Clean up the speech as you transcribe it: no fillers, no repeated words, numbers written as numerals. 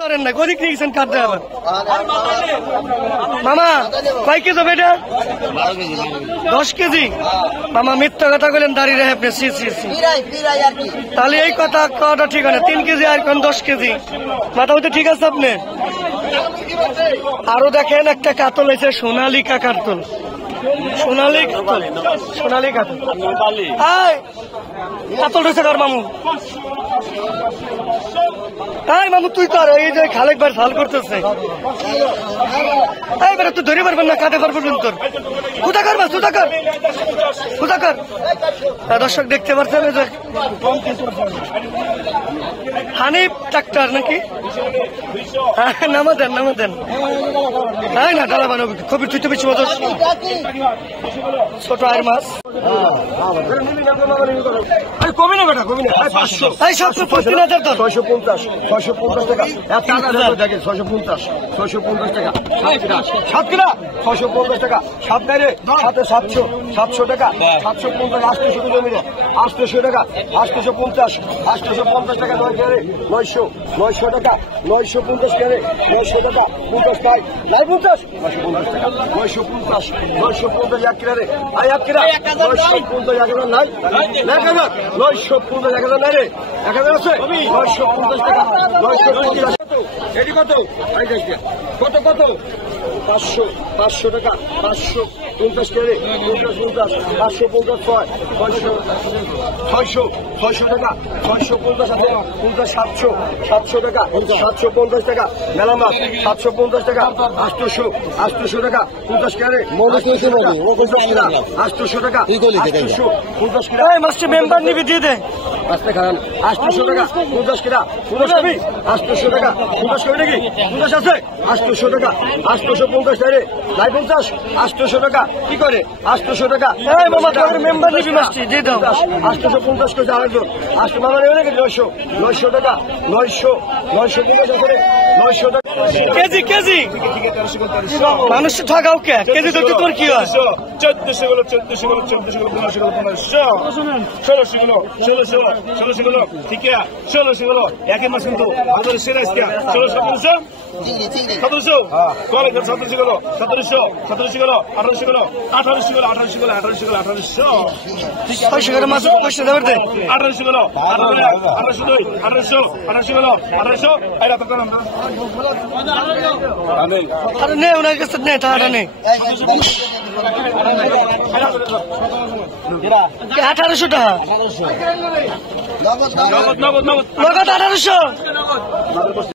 করেন না গদিক নিয়ে গেছেন কাটতে আবার মামা কয় কেজি হবে এটা 10 কেজি মামা মিথ্যা কথা বলেন দাঁড়িয়ে রেখে আপনি তাহলে এই কথা কটা ঠিক হয় না 3 কেজি আর কোন 10 কেজি মাথামতি ঠিক আছে আপনি আরো দেখেন একটা কাতল হয়েছে সোনালিকা কাতল সোনালি কাতল কাতল রয়েছে কার মামু মামু তুই তো এই যে খালেক ভাই ফাল করতেছে এবারে তুই ধরে পারবেন না কাটে পারবেন তোর কোথাকার দর্শক দেখতে পাচ্ছেন যে হানিফ ডাক্তার নাকি নামা দেন না ডালা বানাবো খুবই তুই তো বেশি মতো ছোট আর মাছ কমে না বেটা কমে না 550 টাকা 650 টাকা 650 টাকা সাতক্ষীরা 650 টাকা সাত গাড়ি সাথে 700 টাকা 750 800 জমি 800 টাকা 850 টাকা 900 টাকা 950 টাকা 50 টাকা 50 টাকা 950 এক কিরা রে এক কিরা 950 এক নাই 950 এক নাই রে 1000 আছে 950 টাকা 950 এটি কত কত 500 টাকা 550 করে 50 550 600 টাকা 650 আছে 700 টাকা 750 টাকা মেলা মাছ 750 টাকা 800 টাকা 50 করে 800 টাকা 850 করে মাছটা মেম্বার নিবি দিয়ে দে মাছটা খান 800 টাকা 50 করে 800 টাকা 50 করে নাকি 50 আছে 800 টাকা 850 টাকা নাই 50 800 টাকা কি করে 800 টাকা এই মামা তোর মেম্বার নিবি মাছটি দিয়ে দাও 850 করে যাওয়ার জন্য 800 মামা নেবে নাকি 900 টাকা 950 করে 900 টাকা কেজি মানুষ ঠকাও কে কেজি তো তোর কি হয় 1400 গুলো 1500 গুলো 1600 গুলো ঠিক আছে 1600 গুলো একই মাছ কিন্তু আমাদের সিরাজ কে 1600 1700 কলে 1700 গুলো 1700 গুলো 1800 গুলো 1800 গুলো 600 করে মাছ পয়সা দেবে 1800 গুলো 1800 গুলো 1800 এরা তো করলাম না আরে নে ওনার কাছে নে টাকা নে 1800 টাকা নগদ 1800